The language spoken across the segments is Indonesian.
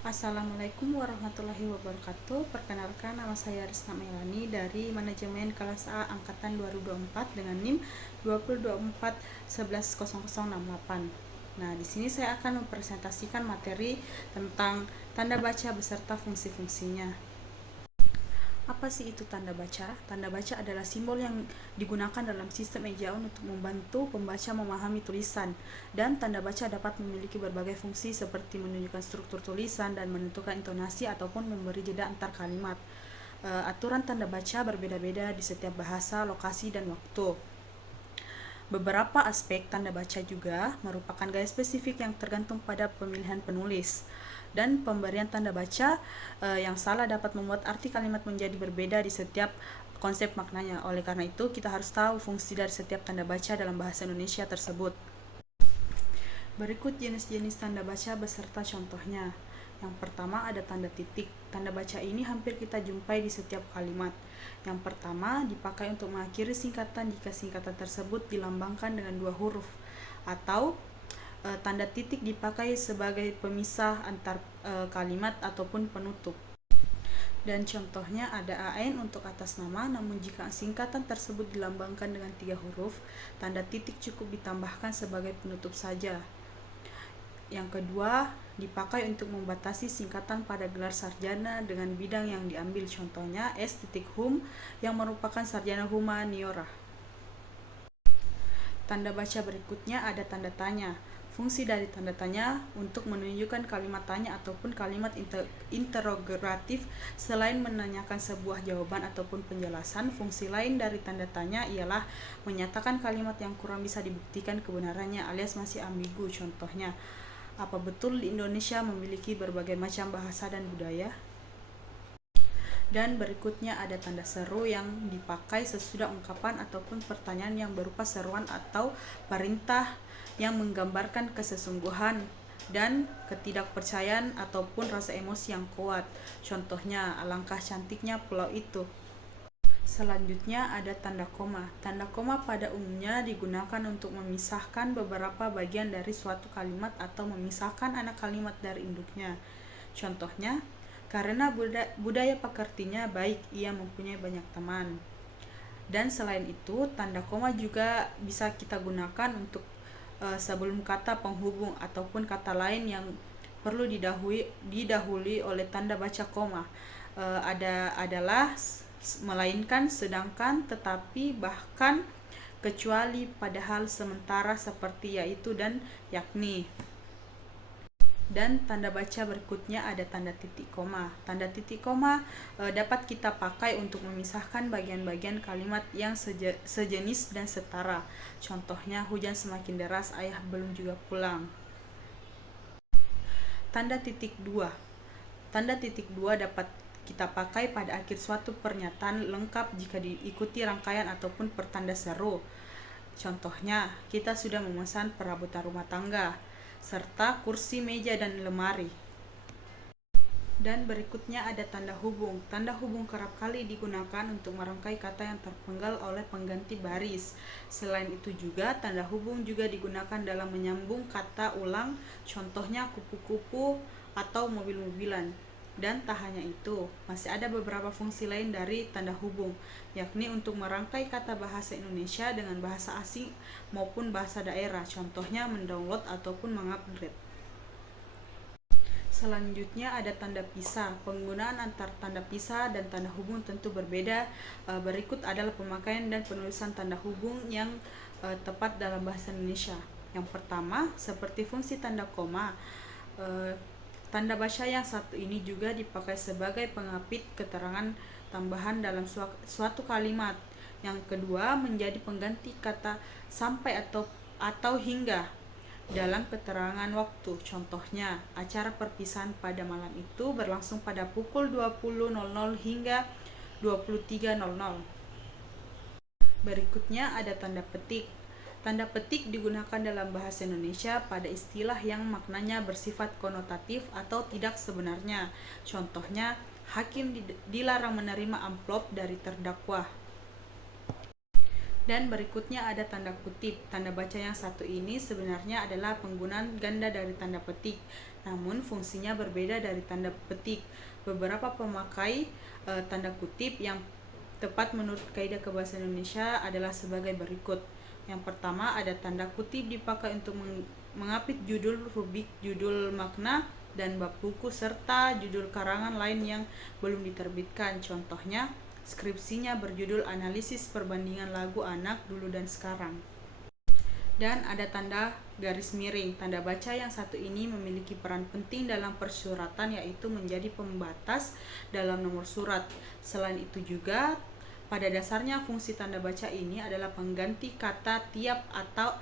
Assalamualaikum warahmatullahi wabarakatuh. Perkenalkan, nama saya Rizna Melani dari Manajemen Kelas A Angkatan 2024 dengan NIM 2024110068. Nah, di sini saya akan mempresentasikan materi tentang tanda baca beserta fungsi-fungsinya. Apa sih itu tanda baca? Tanda baca adalah simbol yang digunakan dalam sistem ejaan untuk membantu pembaca memahami tulisan. Dan tanda baca dapat memiliki berbagai fungsi seperti menunjukkan struktur tulisan dan menentukan intonasi ataupun memberi jeda antar kalimat. Aturan tanda baca berbeda-beda di setiap bahasa, lokasi, dan waktu. Beberapa aspek tanda baca juga merupakan gaya spesifik yang tergantung pada pemilihan penulis. Dan pemberian tanda baca yang salah dapat membuat arti kalimat menjadi berbeda di setiap konsep maknanya. Oleh karena itu, kita harus tahu fungsi dari setiap tanda baca dalam bahasa Indonesia tersebut. Berikut jenis-jenis tanda baca beserta contohnya. Yang pertama ada tanda titik. Tanda baca ini hampir kita jumpai di setiap kalimat. Yang pertama dipakai untuk mengakhiri singkatan jika singkatan tersebut dilambangkan dengan dua huruf. Atau tanda titik dipakai sebagai pemisah antar kalimat ataupun penutup. Dan contohnya ada AN untuk atas nama, namun jika singkatan tersebut dilambangkan dengan 3 huruf, tanda titik cukup ditambahkan sebagai penutup saja. Yang kedua, dipakai untuk membatasi singkatan pada gelar sarjana dengan bidang yang diambil, contohnya S.Hum yang merupakan sarjana humaniora. Tanda baca berikutnya ada tanda tanya. Fungsi dari tanda tanya untuk menunjukkan kalimat tanya ataupun kalimat interrogatif. Selain menanyakan sebuah jawaban ataupun penjelasan, fungsi lain dari tanda tanya ialah menyatakan kalimat yang kurang bisa dibuktikan kebenarannya alias masih ambigu. Contohnya, apa betul Indonesia memiliki berbagai macam bahasa dan budaya? Dan berikutnya ada tanda seru yang dipakai sesudah ungkapan ataupun pertanyaan yang berupa seruan atau perintah yang menggambarkan kesesungguhan dan ketidakpercayaan ataupun rasa emosi yang kuat. Contohnya, alangkah cantiknya pulau itu. Selanjutnya ada tanda koma. Tanda koma pada umumnya digunakan untuk memisahkan beberapa bagian dari suatu kalimat atau memisahkan anak kalimat dari induknya. Contohnya, karena budaya pekertinya baik, ia mempunyai banyak teman. Dan selain itu, tanda koma juga bisa kita gunakan untuk sebelum kata penghubung ataupun kata lain yang perlu didahului oleh tanda baca koma. Adalah melainkan, sedangkan, tetapi, bahkan, kecuali, padahal, sementara, seperti, yaitu, dan yakni. Dan tanda baca berikutnya ada tanda titik koma. Tanda titik koma dapat kita pakai untuk memisahkan bagian-bagian kalimat yang sejenis dan setara. Contohnya, hujan semakin deras, ayah belum juga pulang. Tanda titik dua. Tanda titik dua dapat kita pakai pada akhir suatu pernyataan lengkap jika diikuti rangkaian ataupun pertanda seru. Contohnya, kita sudah memesan perabotan rumah tangga, serta kursi, meja, dan lemari. Dan berikutnya ada tanda hubung. Tanda hubung kerap kali digunakan untuk merangkai kata yang terpenggal oleh pengganti baris. Selain itu juga, tanda hubung juga digunakan dalam menyambung kata ulang, contohnya kupu-kupu atau mobil-mobilan. Dan tak hanya itu, masih ada beberapa fungsi lain dari tanda hubung, yakni untuk merangkai kata bahasa Indonesia dengan bahasa asing maupun bahasa daerah, contohnya mendownload ataupun mengupgrade. Selanjutnya ada tanda pisah. Penggunaan antar tanda pisah dan tanda hubung tentu berbeda. Berikut adalah pemakaian dan penulisan tanda hubung yang tepat dalam bahasa Indonesia. Yang pertama, seperti fungsi tanda koma, tanda baca yang satu ini juga dipakai sebagai pengapit keterangan tambahan dalam suatu kalimat. Yang kedua, menjadi pengganti kata sampai atau hingga dalam keterangan waktu. Contohnya, acara perpisahan pada malam itu berlangsung pada pukul 20.00 hingga 23.00. Berikutnya ada tanda petik. Tanda petik digunakan dalam bahasa Indonesia pada istilah yang maknanya bersifat konotatif atau tidak sebenarnya. Contohnya, hakim dilarang menerima amplop dari terdakwa. Dan berikutnya ada tanda kutip. Tanda baca yang satu ini sebenarnya adalah penggunaan ganda dari tanda petik. namun fungsinya berbeda dari tanda petik. Beberapa pemakai tanda kutip yang tepat menurut kaidah kebahasaan Indonesia adalah sebagai berikut. Yang pertama, ada tanda kutip dipakai untuk mengapit judul rubrik, judul makna, dan bab buku serta judul karangan lain yang belum diterbitkan. Contohnya, skripsinya berjudul Analisis Perbandingan Lagu Anak Dulu dan Sekarang. Dan ada tanda garis miring. Tanda baca yang satu ini memiliki peran penting dalam persuratan, yaitu menjadi pembatas dalam nomor surat. Selain itu juga, pada dasarnya fungsi tanda baca ini adalah pengganti kata tiap atau.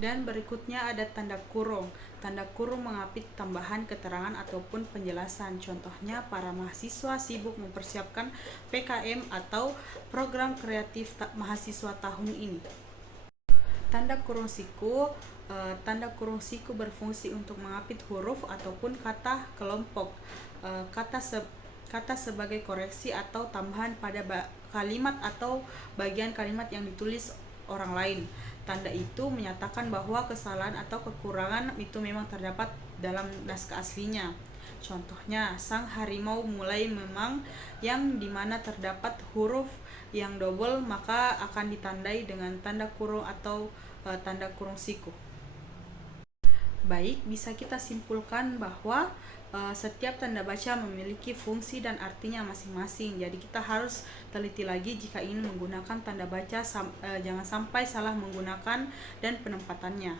Dan berikutnya ada tanda kurung. Tanda kurung mengapit tambahan keterangan ataupun penjelasan. Contohnya, para mahasiswa sibuk mempersiapkan PKM atau program kreatif mahasiswa tahun ini. Tanda kurung siku. Tanda kurung siku berfungsi untuk mengapit huruf ataupun kata kelompok. Kata sebagai koreksi atau tambahan pada kalimat atau bagian kalimat yang ditulis orang lain. Tanda itu menyatakan bahwa kesalahan atau kekurangan itu memang terdapat dalam naskah aslinya. Contohnya, sang harimau mulai memang, yang dimana terdapat huruf yang double maka akan ditandai dengan tanda kurung atau tanda kurung siku. Baik, bisa kita simpulkan bahwa setiap tanda baca memiliki fungsi dan artinya masing-masing. Jadi kita harus teliti lagi jika ingin menggunakan tanda baca, jangan sampai salah menggunakan dan penempatannya.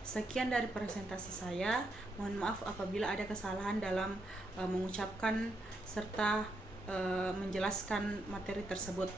Sekian dari presentasi saya. Mohon maaf apabila ada kesalahan dalam mengucapkan serta menjelaskan materi tersebut.